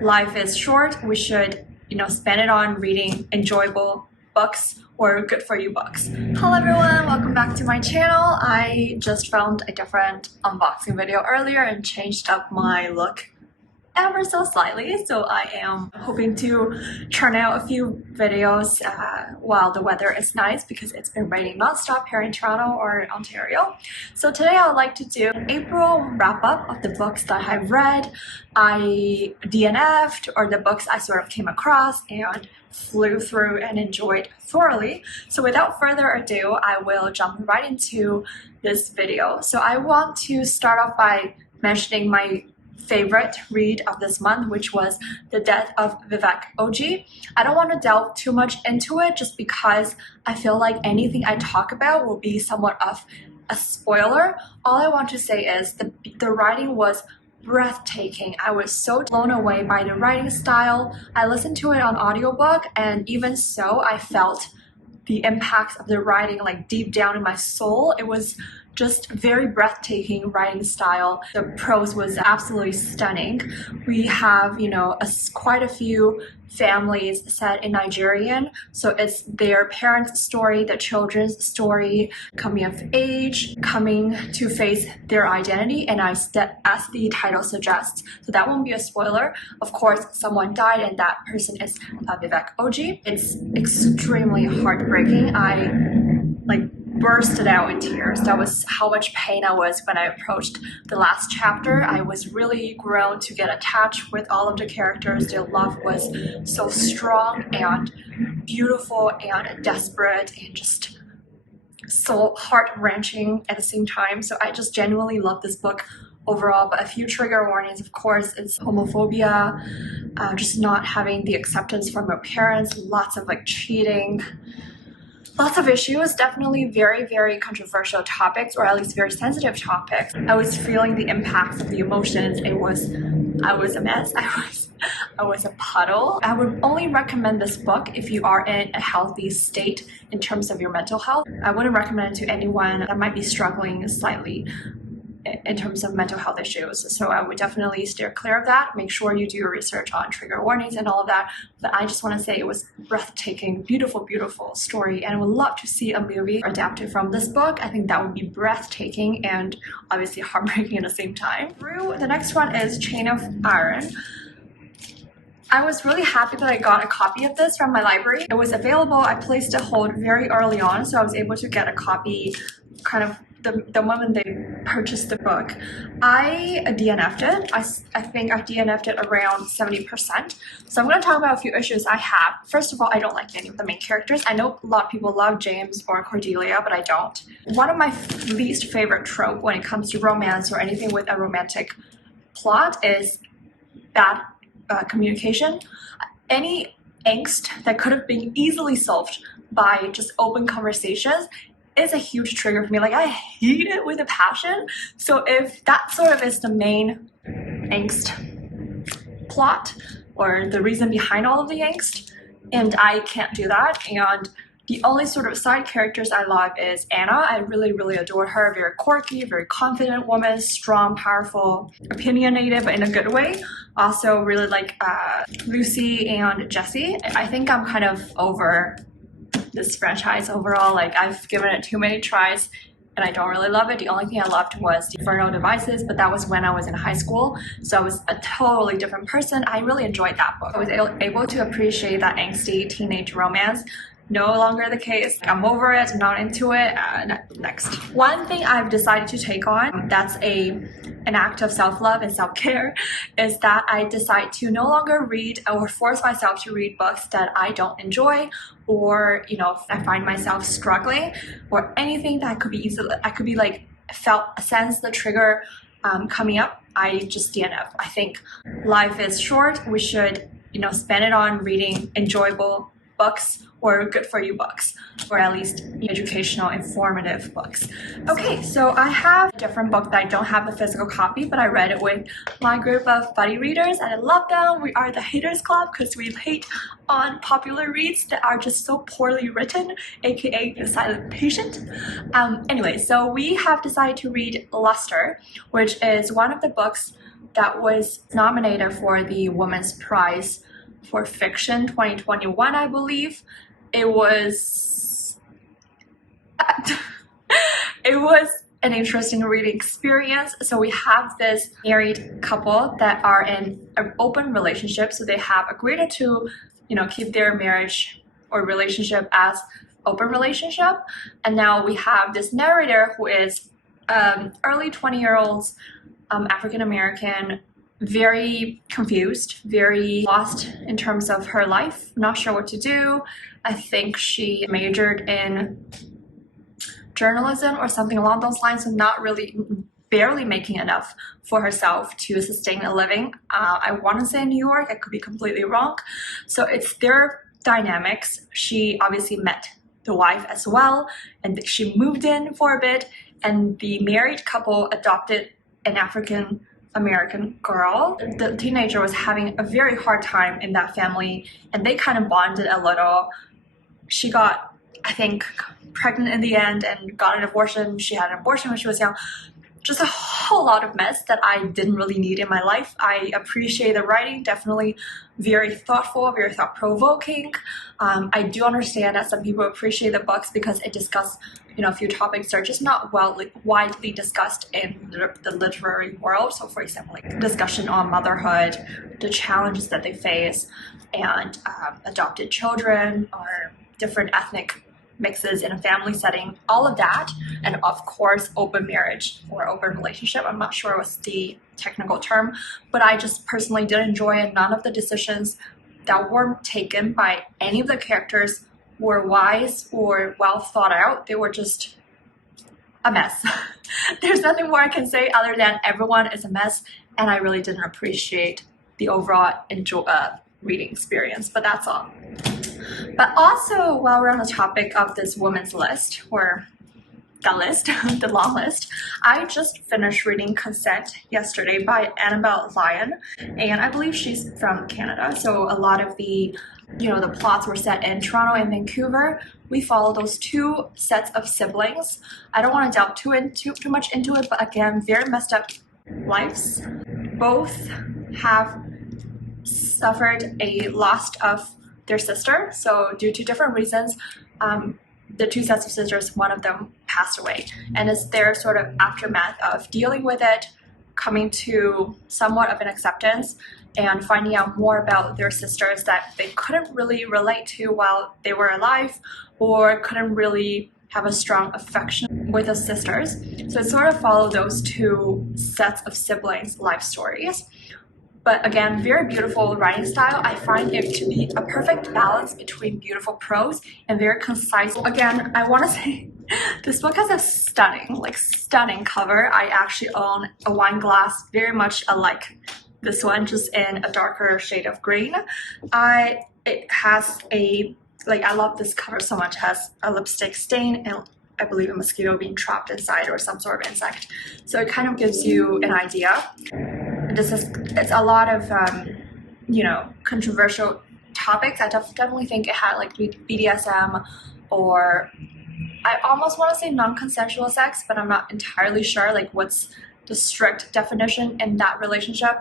life is short. We should, spend it on reading enjoyable books or good for you books. Hello everyone, welcome back to my channel. I just filmed a different unboxing video earlier and changed up my look ever so slightly, so I am hoping to churn out a few videos while the weather is nice because it's been raining non-stop here in Toronto or Ontario. So today I would like to do an April wrap-up of the books that I've read, I DNF'd, or the books I sort of came across and flew through and enjoyed thoroughly. So without further ado, I will jump right into this video. So I want to start off by mentioning my favorite read of this month, which was The Death of Vivian Ogi. I don't want to delve too much into it just because I feel like anything I talk about will be somewhat of a spoiler. All I want to say is the writing was breathtaking. I was so blown away by the writing style. I listened to it on audiobook, and even so I felt the impacts of the writing like deep down in my soul. It was just very breathtaking writing style. The prose was absolutely stunning. We have, quite a few families set in Nigerian. So it's their parents' story, the children's story, coming of age, coming to face their identity, and as the title suggests. So that won't be a spoiler. Of course, someone died and that person is Vivian Ogi. It's extremely heartbreaking. I bursted out in tears. That was how much pain I was when I approached the last chapter. I was really grown to get attached with all of the characters. Their love was so strong and beautiful and desperate and just so heart-wrenching at the same time. So I just genuinely love this book overall. But a few trigger warnings, of course, is homophobia, just not having the acceptance from your parents, lots of cheating, lots of issues, definitely very, very controversial topics, or at least very sensitive topics. I was feeling the impacts of the emotions. I was a mess. I was a puddle. I would only recommend this book if you are in a healthy state in terms of your mental health. I wouldn't recommend it to anyone that might be struggling slightly in terms of mental health issues. So I would definitely steer clear of that. Make sure you do your research on trigger warnings and all of that. But I just want to say it was breathtaking, beautiful, beautiful story, and I would love to see a movie adapted from this book. I think that would be breathtaking and obviously heartbreaking at the same time. The next one is Chain of Iron. I was really happy that I got a copy of this from my library. It was available. I placed a hold very early on, so I was able to get a copy kind of the moment they purchased the book. I DNF'd it. I think I DNF'd it around 70%. So I'm going to talk about a few issues I have. First of all, I don't like any of the main characters. I know a lot of people love James or Cordelia, but I don't. One of my least favorite trope when it comes to romance or anything with a romantic plot is bad communication. Any angst that could have been easily solved by just open conversations is a huge trigger for me. I hate it with a passion. So if that sort of is the main angst plot or the reason behind all of the angst, and I can't do that, and the only sort of side characters I love is Anna. I really, really adore her. Very quirky, very confident woman, strong, powerful, opinionated, but in a good way. Also really like Lucy and Jessie. I think I'm kind of over this franchise overall. I've given it too many tries and I don't really love it. The only thing I loved was the Infernal Devices, but that was when I was in high school, so I was a totally different person. I really enjoyed that book. I was able to appreciate that angsty teenage romance. No longer the case. I'm over it, not into it. Next. One thing I've decided to take on that's an act of self-love and self-care is that I decide to no longer read or force myself to read books that I don't enjoy, or if I find myself struggling, or anything that could be sense the trigger coming up, I just DNF. I think life is short. We should spend it on reading enjoyable books or good for you books, or at least educational, informative books. Okay, so I have a different book that I don't have a physical copy, but I read it with my group of buddy readers and I love them. We are the Haters Club because we hate on popular reads that are just so poorly written, aka The Silent Patient. Anyway, so we have decided to read Luster, which is one of the books that was nominated for the Women's Prize for Fiction 2021, I believe. It was an interesting reading experience. So we have this married couple that are in an open relationship. So they have agreed to, keep their marriage or relationship as open relationship. And now we have this narrator who is early 20-year-olds, African American, very confused, very lost in terms of her life, not sure what to do. I think she majored in journalism or something along those lines, so barely making enough for herself to sustain a living. I want to say New York, I could be completely wrong. So it's their dynamics. She obviously met the wife as well, and she moved in for a bit, and the married couple adopted an African American girl. The teenager was having a very hard time in that family, and they kind of bonded a little. She got, I think, pregnant in the end and got an abortion. She had an abortion when she was young. Just a whole lot of mess that I didn't really need in my life. I appreciate the writing, definitely very thoughtful, very thought-provoking. I do understand that some people appreciate the books because it discusses, a few topics that are just not widely discussed in the literary world. So for example, like discussion on motherhood, the challenges that they face, and adopted children or different ethnic mixes in a family setting, all of that, and of course open marriage or open relationship. I'm not sure what's the technical term, but I just personally did enjoy it. None of the decisions that were taken by any of the characters were wise or well thought out. They were just a mess. There's nothing more I can say other than everyone is a mess, and I really didn't appreciate the overall reading experience, but that's all. But also, while we're on the topic of this woman's list, or the list, the long list, I just finished reading Consent yesterday by Annabel, Lyon, and I believe she's from Canada, so a lot of the the plots were set in Toronto and Vancouver. We follow those two sets of siblings. I don't want to delve too much into it, but again, very messed up lives. Both have suffered a loss of their sister, so due to different reasons, the two sets of sisters, one of them passed away, and it's their sort of aftermath of dealing with it, coming to somewhat of an acceptance, and finding out more about their sisters that they couldn't really relate to while they were alive, or couldn't really have a strong affection with the sisters. So it sort of followed those two sets of siblings' life stories. But again, very beautiful writing style. I find it to be a perfect balance between beautiful prose and very concise. Again, I want to say this book has a stunning cover. I actually own a wine glass very much alike this one, just in a darker shade of green. It has I love this cover so much. It has a lipstick stain and I believe a mosquito being trapped inside or some sort of insect. So it kind of gives you an idea. It's a lot of controversial topics. I definitely think it had like BDSM, or I almost want to say non-consensual sex, but I'm not entirely sure like what's the strict definition in that relationship,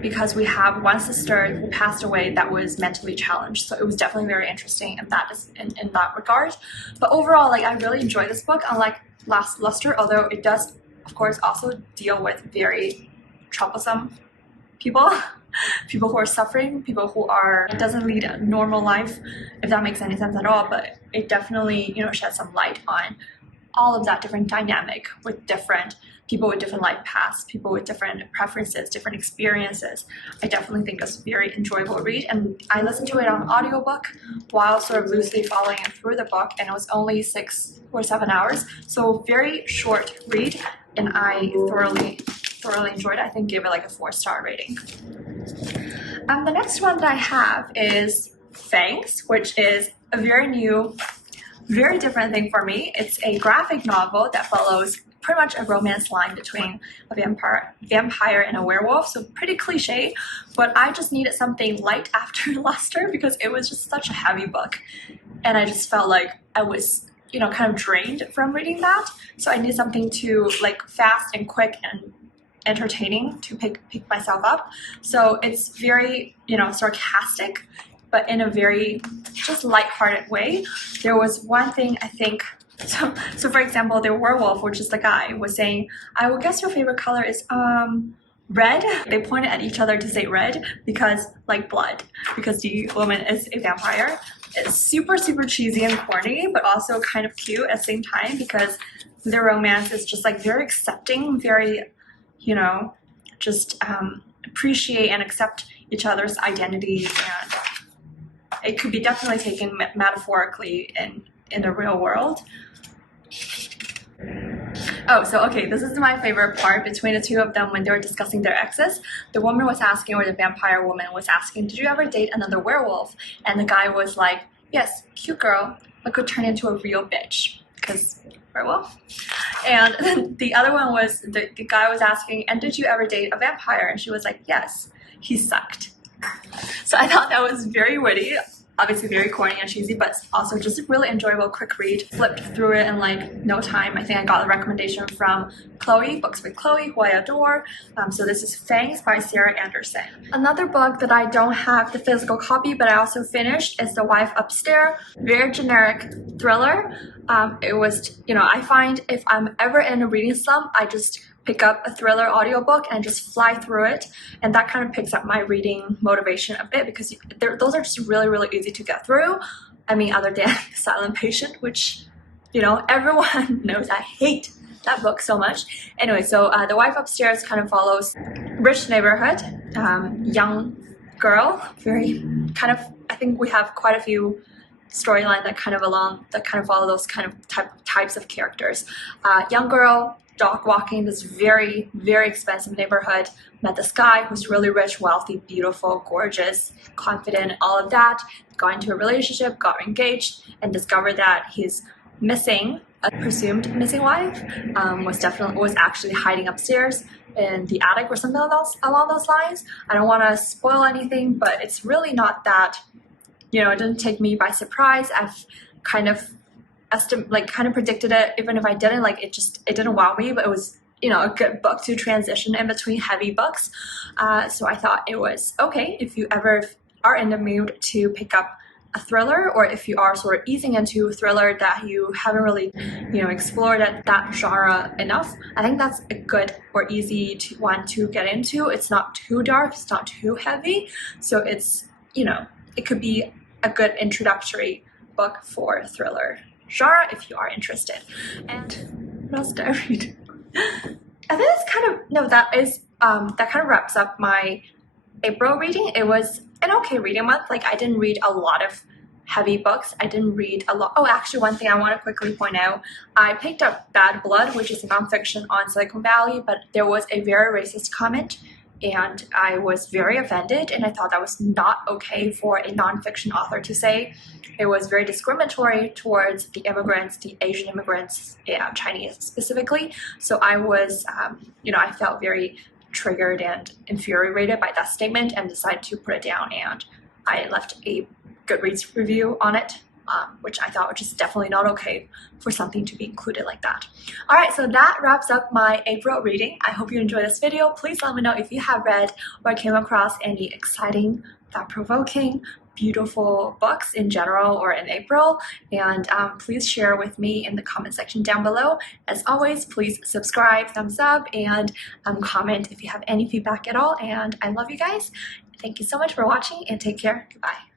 because we have one sister who passed away that was mentally challenged, so it was definitely very interesting in that regard. But overall, I really enjoyed this book, unlike Last Luster, although it does of course also deal with very troublesome people who are suffering, people who doesn't lead a normal life, if that makes any sense at all. But it definitely sheds some light on all of that different dynamic with different people with different life paths, people with different preferences, different experiences. I definitely think it's a very enjoyable read, and I listened to it on audiobook while sort of loosely following it through the book, and it was only 6 or 7 hours, so very short read, and I thoroughly enjoyed it. I think gave it like a 4-star rating. The next one that I have is Fangs, which is a very new, very different thing for me. It's a graphic novel that follows pretty much a romance line between a vampire and a werewolf, so pretty cliche, but I just needed something light after Luster because it was just such a heavy book, and I just felt like I was kind of drained from reading that, so I needed something to fast and quick and entertaining to pick myself up. So it's very, you know, sarcastic, but in a very just lighthearted way. There was one thing I think, so for example, the werewolf, which is the guy, was saying, I will guess your favorite color is red. They pointed at each other to say red because like blood, because the woman is a vampire. It's super cheesy and corny, but also kind of cute at the same time because the romance is just like very accepting, very, you know, just appreciate and accept each other's identity, and it could be definitely taken metaphorically in the real world. Oh, so okay, this is my favorite part between the two of them when they were discussing their exes. The woman was asking, or the vampire woman was asking, did you ever date another werewolf? And the guy was like, yes, cute girl, but could turn into a real bitch, because werewolf. And then the other one was, the guy was asking, and did you ever date a vampire? And she was like, yes, he sucked. So I thought that was very witty. Obviously very corny and cheesy, but also just a really enjoyable quick read. Flipped through it in like no time. I think I got a recommendation from Chloe, Books with Chloe, who I adore. So this is Fangs by Sarah Andersen. Another book that I don't have the physical copy, but I also finished, is The Wife Upstairs. Very generic thriller. It was, you know, I find if I'm ever in a reading slump, I just pick up a thriller audiobook and just fly through it, and that kind of picks up my reading motivation a bit because those are just really easy to get through. I mean, other than Silent Patient, which, you know, everyone knows I hate that book so much. Anyway, so The Wife Upstairs kind of follows rich neighborhood, young girl, very kind of, I think we have quite a few storylines that kind of follow those kind of types of characters. Young girl, dog walking this very expensive neighborhood, met this guy who's really rich, wealthy, beautiful, gorgeous, confident, all of that, got into a relationship, got engaged, and discovered that he's missing, a presumed missing wife, was actually hiding upstairs in the attic or something along those lines. I don't want to spoil anything, but it's really not that, you know, it didn't take me by surprise. I've kind of predicted it, even if I didn't, like, it didn't wow me, but it was, you know, a good book to transition in between heavy books. So I thought it was okay if you ever are in the mood to pick up a thriller, or if you are sort of easing into a thriller that you haven't really, you know, explored that genre enough. I think that's a good or easy one to get into. It's not too dark, it's not too heavy, so it's, you know, it could be a good introductory book for thriller genre if you are interested. And what else did I read? I think it's kind of, no, that kind of wraps up my April reading. It was an okay reading month. Like, I didn't read a lot of heavy books. I didn't read a lot. Oh, actually, one thing I want to quickly point out, I picked up Bad Blood, which is a nonfiction on Silicon Valley, but there was a very racist comment, and I was very offended, and I thought that was not okay for a nonfiction author to say. It was very discriminatory towards the immigrants, the Asian immigrants, Chinese specifically. So I was, you know, I felt very triggered and infuriated by that statement and decided to put it down, and I left a Goodreads review on it, which I thought was just definitely not okay for something to be included like that. Alright, so that wraps up my April reading. I hope you enjoyed this video. Please let me know if you have read or came across any exciting, thought-provoking, beautiful books in general or in April, and please share with me in the comment section down below. As always, please subscribe, thumbs up, and comment if you have any feedback at all, and I love you guys. Thank you so much for watching, and take care. Goodbye.